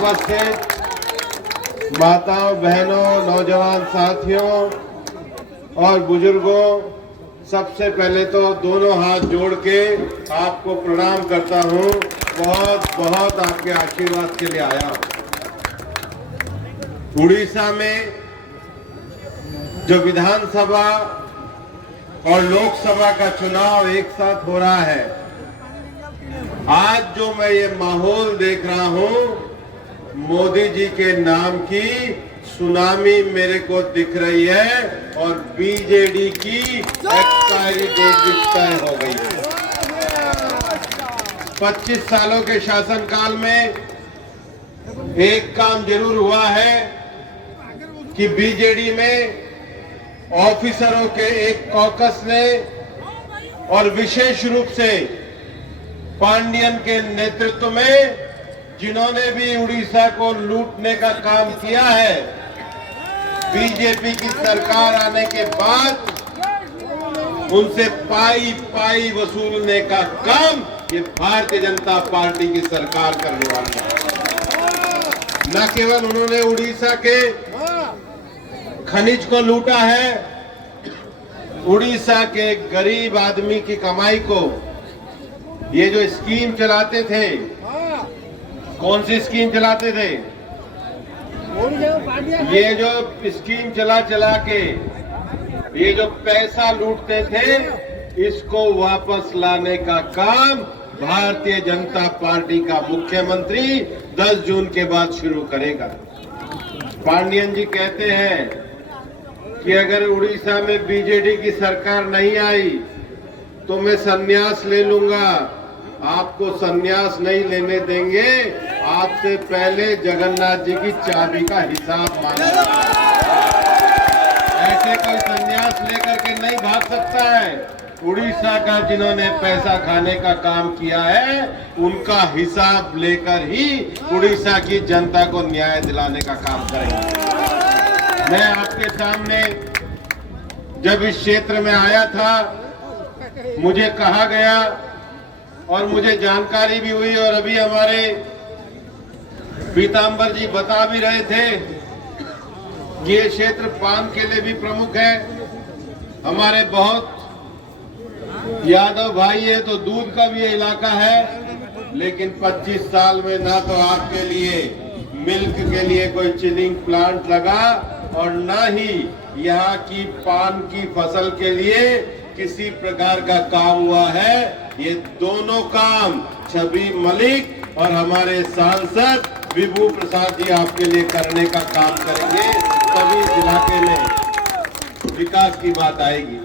उपस्थित माताओं, बहनों, नौजवान साथियों और बुजुर्गों, सबसे पहले तो दोनों हाथ जोड़ के आपको प्रणाम करता हूं। बहुत बहुत आपके आशीर्वाद के लिए आया हूं। उड़ीसा में जो विधानसभा और लोकसभा का चुनाव एक साथ हो रहा है, आज जो मैं ये माहौल देख रहा हूं, मोदी जी के नाम की सुनामी मेरे को दिख रही है और बीजेडी की एक्सपायरी डेट भी तय हो गई है। 25 सालों के शासनकाल में एक काम जरूर हुआ है कि बीजेडी में ऑफिसरों के एक कॉकस ने और विशेष रूप से पांडियन के नेतृत्व में, जिन्होंने भी उड़ीसा को लूटने का काम किया है, बीजेपी की सरकार आने के बाद उनसे पाई पाई वसूलने का काम ये भारतीय जनता पार्टी की सरकार करने वाली है। न केवल उन्होंने उड़ीसा के खनिज को लूटा है, उड़ीसा के गरीब आदमी की कमाई को, ये जो स्कीम चलाते थे, कौन सी स्कीम चलाते थे? ये जो स्कीम चला के ये जो पैसा लूटते थे, इसको वापस लाने का काम भारतीय जनता पार्टी का मुख्यमंत्री 10 जून के बाद शुरू करेगा। पांडियन जी कहते हैं कि अगर उड़ीसा में बीजेडी की सरकार नहीं आई तो मैं संन्यास ले लूंगा। आपको संन्यास नहीं लेने देंगे, आपसे पहले जगन्नाथ जी की चाबी का हिसाब मांगेंगे। ऐसे कोई संन्यास लेकर के नहीं भाग सकता है। उड़ीसा का जिन्होंने पैसा खाने का काम किया है, उनका हिसाब लेकर ही उड़ीसा की जनता को न्याय दिलाने का काम करेंगे। मैं आपके सामने जब इस क्षेत्र में आया था, मुझे कहा गया और मुझे जानकारी भी हुई, और अभी हमारे पीतांबर जी बता भी रहे थे कि ये क्षेत्र पान के लिए भी प्रमुख है। हमारे बहुत यादव भाई है तो दूध का भी इलाका है, लेकिन 25 साल में ना तो आपके लिए मिल्क के लिए कोई चिलिंग प्लांट लगा और ना ही यहाँ की पान की फसल के लिए किसी प्रकार का काम हुआ है। ये दोनों काम छवि मलिक और हमारे सांसद विभू प्रसाद जी आपके लिए करने का काम करेंगे, तभी इस इलाके में विकास की बात आएगी।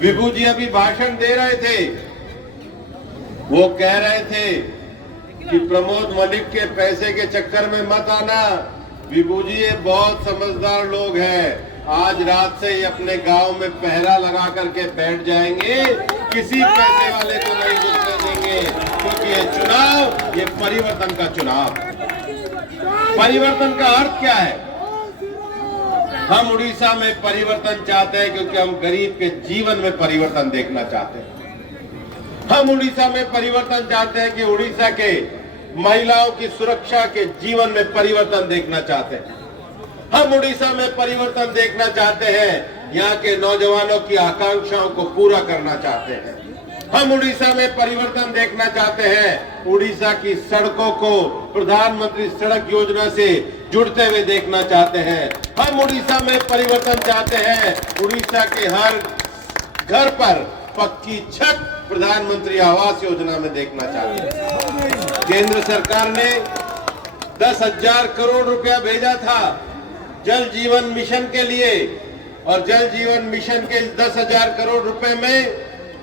विभू जी अभी भाषण दे रहे थे, वो कह रहे थे कि प्रमोद मलिक के पैसे के चक्कर में मत आना। विभू जी ये बहुत समझदार लोग हैं, आज रात से ही अपने गांव में पहरा लगा करके बैठ जाएंगे, किसी पैसे वाले को नहीं घुसने देंगे, क्योंकि ये चुनाव, ये परिवर्तन का चुनाव। परिवर्तन का अर्थ क्या है? हम उड़ीसा में परिवर्तन चाहते हैं क्योंकि हम गरीब के जीवन में परिवर्तन देखना चाहते हैं। हम उड़ीसा में परिवर्तन चाहते हैं कि उड़ीसा के महिलाओं की सुरक्षा के जीवन में परिवर्तन देखना चाहते हैं। हम उड़ीसा में परिवर्तन देखना चाहते हैं, यहाँ के नौजवानों की आकांक्षाओं को पूरा करना चाहते हैं। हम उड़ीसा में परिवर्तन देखना चाहते हैं, उड़ीसा की सड़कों को प्रधानमंत्री सड़क योजना से जुड़ते हुए देखना चाहते हैं। हम उड़ीसा में परिवर्तन चाहते हैं, उड़ीसा के हर घर पर पक्की छत प्रधानमंत्री आवास योजना में देखना चाहते हैं। केंद्र सरकार ने 10,000 करोड़ रुपया भेजा था जल जीवन मिशन के लिए, और जल जीवन मिशन के 10,000 करोड़ रुपए में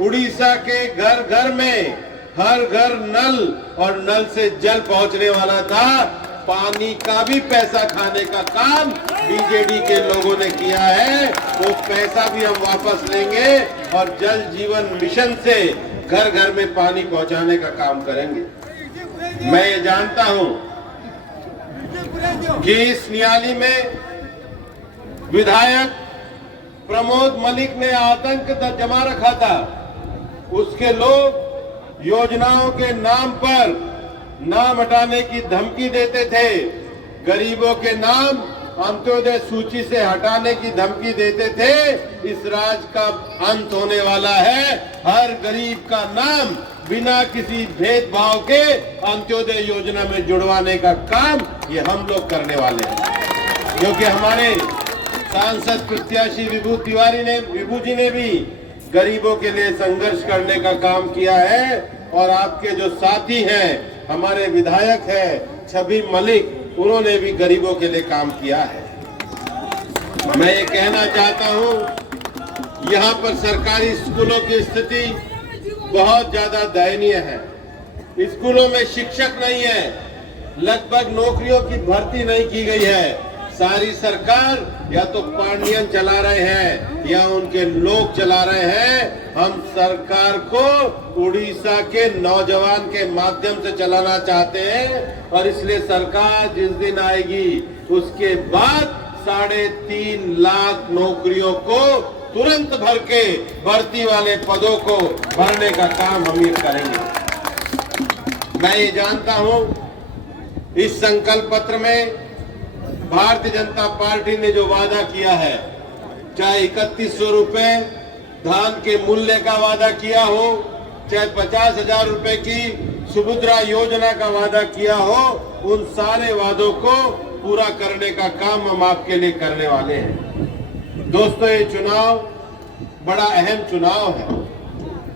उड़ीसा के घर घर में हर घर नल और नल से जल पहुंचने वाला था। पानी का भी पैसा खाने का काम बीजेडी के लोगों ने किया है, वो पैसा भी हम वापस लेंगे और जल जीवन मिशन से घर घर में पानी पहुंचाने का काम करेंगे। मैं ये जानता हूं कि इस न्यायालय में विधायक प्रमोद मलिक ने आतंक जमा रखा था। उसके लोग योजनाओं के नाम पर नाम हटाने की धमकी देते थे, गरीबों के नाम अंत्योदय सूची से हटाने की धमकी देते थे, इस राज का अंत होने वाला है। हर गरीब का नाम बिना किसी भेदभाव के अंत्योदय योजना में जुड़वाने का काम ये हम लोग करने वाले हैं, क्योंकि हमारे सांसद प्रत्याशी विभू जी ने भी गरीबों के लिए संघर्ष करने का काम किया है। और आपके जो साथी हैं, हमारे विधायक हैं छवि मलिक, उन्होंने भी गरीबों के लिए काम किया है। मैं ये कहना चाहता हूं, यहाँ पर सरकारी स्कूलों की स्थिति बहुत ज्यादा दयनीय है। स्कूलों में शिक्षक नहीं है, लगभग नौकरियों की भर्ती नहीं की गई है। सारी सरकार या तो पांडियन चला रहे हैं या उनके लोग चला रहे हैं। हम सरकार को उड़ीसा के नौजवान के माध्यम से चलाना चाहते हैं, और इसलिए सरकार जिस दिन आएगी उसके बाद 3.5 लाख नौकरियों को तुरंत भर के भर्ती वाले पदों को भरने का काम हम ये करेंगे। मैं ये जानता हूं, इस संकल्प पत्र में भारतीय जनता पार्टी ने जो वादा किया है, चाहे 3100 रुपए धान के मूल्य का वादा किया हो, चाहे 50,000 रुपए की सुभद्रा योजना का वादा किया हो, उन सारे वादों को पूरा करने का काम हम आपके लिए करने वाले हैं। दोस्तों, ये चुनाव बड़ा अहम चुनाव है।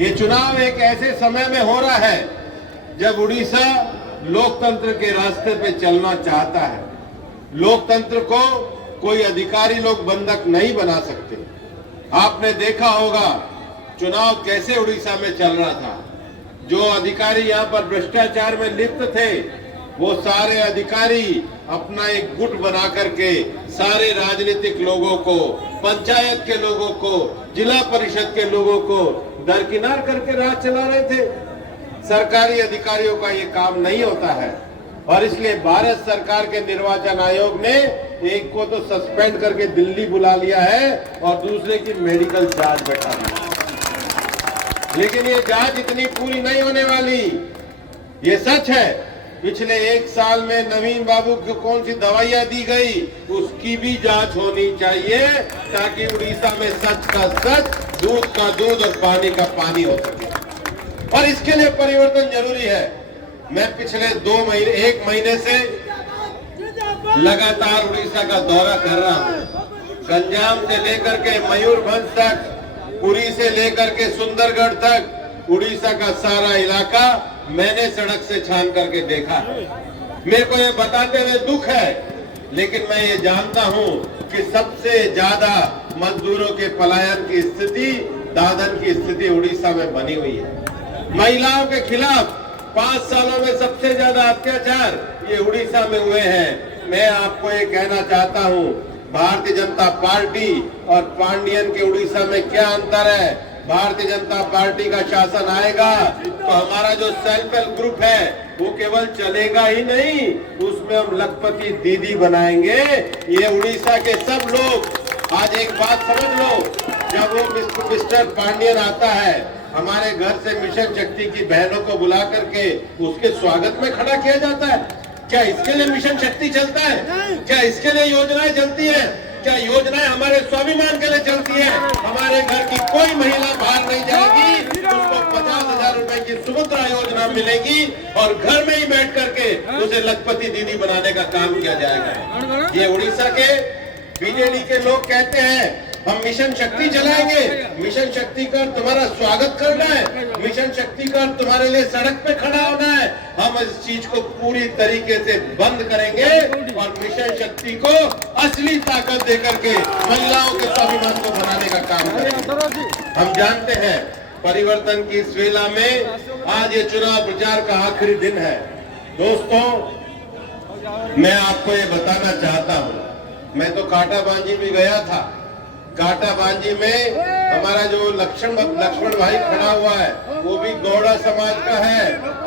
ये चुनाव एक ऐसे समय में हो रहा है जब उड़ीसा लोकतंत्र के रास्ते पे चलना चाहता है। लोकतंत्र को कोई अधिकारी लोग बंधक नहीं बना सकते। आपने देखा होगा चुनाव कैसे उड़ीसा में चल रहा था। जो अधिकारी यहाँ पर भ्रष्टाचार में लिप्त थे, वो सारे अधिकारी अपना एक गुट बना करके सारे राजनीतिक लोगों को, पंचायत के लोगों को, जिला परिषद के लोगों को दरकिनार करके राज चला रहे थे। सरकारी अधिकारियों का ये काम नहीं होता है, और इसलिए भारत सरकार के निर्वाचन आयोग ने एक को तो सस्पेंड करके दिल्ली बुला लिया है और दूसरे की मेडिकल जांच बैठा दिया। लेकिन ये जांच इतनी पूरी नहीं होने वाली। ये सच है, पिछले 1 साल में नवीन बाबू को कौन सी दवाइयां दी गई, उसकी भी जांच होनी चाहिए, ताकि उड़ीसा में सच का सच, दूध का दूध और पानी का पानी हो सके। और इसके लिए परिवर्तन जरूरी है। मैं पिछले 1 महीने से लगातार उड़ीसा का दौरा कर रहा हूँ। गंजाम से लेकर के मयूरभंज तक, पुरी से लेकर के सुंदरगढ़ तक, उड़ीसा का सारा इलाका मैंने सड़क से छान करके देखा है। मेरे को ये बताते हुए दुख है, लेकिन मैं ये जानता हूँ कि सबसे ज्यादा मजदूरों के पलायन की स्थिति, दादन की स्थिति उड़ीसा में बनी हुई है। महिलाओं के खिलाफ 5 सालों में सबसे ज्यादा अत्याचार ये उड़ीसा में हुए हैं। मैं आपको ये कहना चाहता हूँ, भारतीय जनता पार्टी और पांडियन के उड़ीसा में क्या अंतर है। भारतीय जनता पार्टी का शासन आएगा तो हमारा जो सेल्फ हेल्प ग्रुप है वो केवल चलेगा ही नहीं, उसमें हम लखपति दीदी बनाएंगे। ये उड़ीसा के सब लोग आज एक बात समझ लो, जब वो मिस्टर पांडियन आता है, हमारे घर से मिशन शक्ति की बहनों को बुला करके उसके स्वागत में खड़ा किया जाता है। क्या इसके लिए मिशन शक्ति चलता है? क्या इसके लिए योजनाएं चलती है? क्या योजनाएं हमारे स्वाभिमान के लिए चलती है? हमारे घर की कोई महिला बाहर नहीं जाएगी, उसको 50,000 रुपए की सुभद्रा योजना मिलेगी और घर में ही बैठ करके उसे लखपति दीदी बनाने का काम किया जाएगा। ये उड़ीसा के बीजेडी के लोग कहते हैं हम मिशन शक्ति चलाएंगे। मिशन शक्ति का तुम्हारा स्वागत करना है, मिशन शक्ति का तुम्हारे लिए सड़क पे खड़ा होना है। हम इस चीज को पूरी तरीके से बंद करेंगे और मिशन शक्ति को असली ताकत देकर के महिलाओं के स्वाभिमान को बनाने का काम करेंगे। हम जानते हैं परिवर्तन की इस वेला में आज ये चुनाव प्रचार का आखिरी दिन है। दोस्तों, मैं आपको ये बताना चाहता हूँ, मैं तो कांटाबांजी भी गया था। कांटाबांजी में हमारा जो लक्ष्मण भाई खड़ा हुआ है वो भी गौड़ा समाज का है।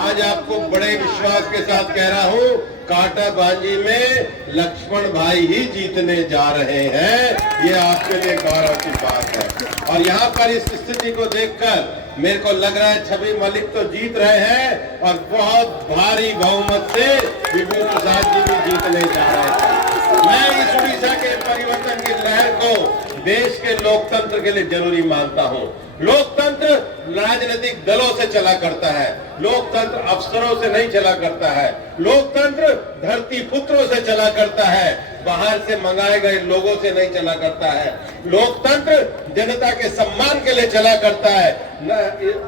आज आपको बड़े विश्वास के साथ कह रहा हूँ, कांटाबांजी में लक्ष्मण भाई ही जीतने जा रहे हैं। ये आपके लिए गौरव की बात है। और यहाँ पर इस स्थिति को देखकर मेरे को लग रहा है छवि मलिक तो जीत रहे हैं और बहुत भारी बहुमत से विभू प्रसाद जी भी जीतने जा रहे हैं। मैं इस उड़ीसा के परिवर्तन की लहर को देश के लोकतंत्र के लिए जरूरी मानता हूं। लोकतंत्र राजनीतिक दलों से चला करता है, लोकतंत्र अफसरों से नहीं चला करता है, लोकतंत्र धरती पुत्रों से चला करता है, बाहर से मंगाए गए लोगों से नहीं चला करता है। लोकतंत्र जनता के सम्मान के लिए चला करता है,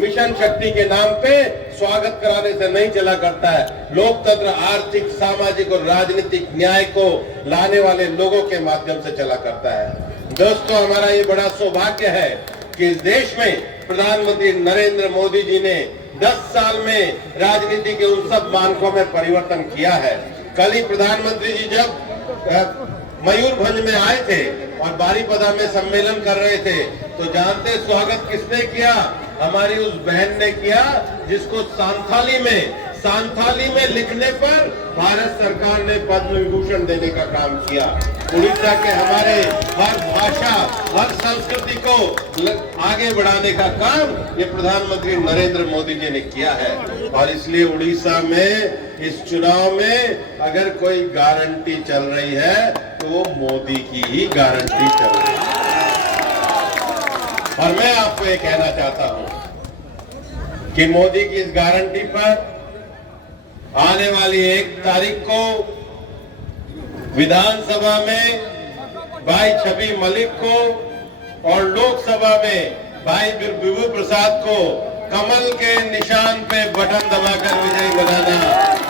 मिशन शक्ति के नाम पे स्वागत कराने से नहीं चला करता है। लोकतंत्र आर्थिक, सामाजिक और राजनीतिक न्याय को लाने वाले लोगों के माध्यम से चला करता है। दोस्तों, हमारा ये बड़ा सौभाग्य है कि इस देश में प्रधानमंत्री नरेंद्र मोदी जी ने 10 साल में राजनीति के उन सब मानकों में परिवर्तन किया है। कल ही प्रधानमंत्री जी जब मयूरभंज में आए थे और बारीपदा में सम्मेलन कर रहे थे, तो जानते स्वागत किसने किया? हमारी उस बहन ने किया जिसको सांथाली में लिखने पर भारत सरकार ने पद्म विभूषण देने का काम किया। उड़ीसा के हमारे हर भाषा, हर संस्कृति को आगे बढ़ाने का काम ये प्रधानमंत्री नरेंद्र मोदी जी ने किया है। और इसलिए उड़ीसा में इस चुनाव में अगर कोई गारंटी चल रही है तो वो मोदी की ही गारंटी चल रही है। और मैं आपको ये कहना चाहता हूं कि मोदी की इस गारंटी पर आने वाली 1 तारीख को विधानसभा में भाई छवि मलिक को और लोकसभा में भाई विभू प्रसाद को कमल के निशान पे बटन दबाकर विजयी बनाना।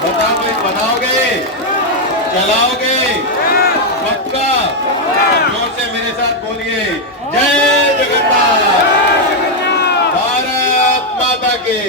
बताओ, बनाओगे, चलाओगे, पक्का? जोर से मेरे साथ बोलिए, जय जगन्नाथ, भारत माता की।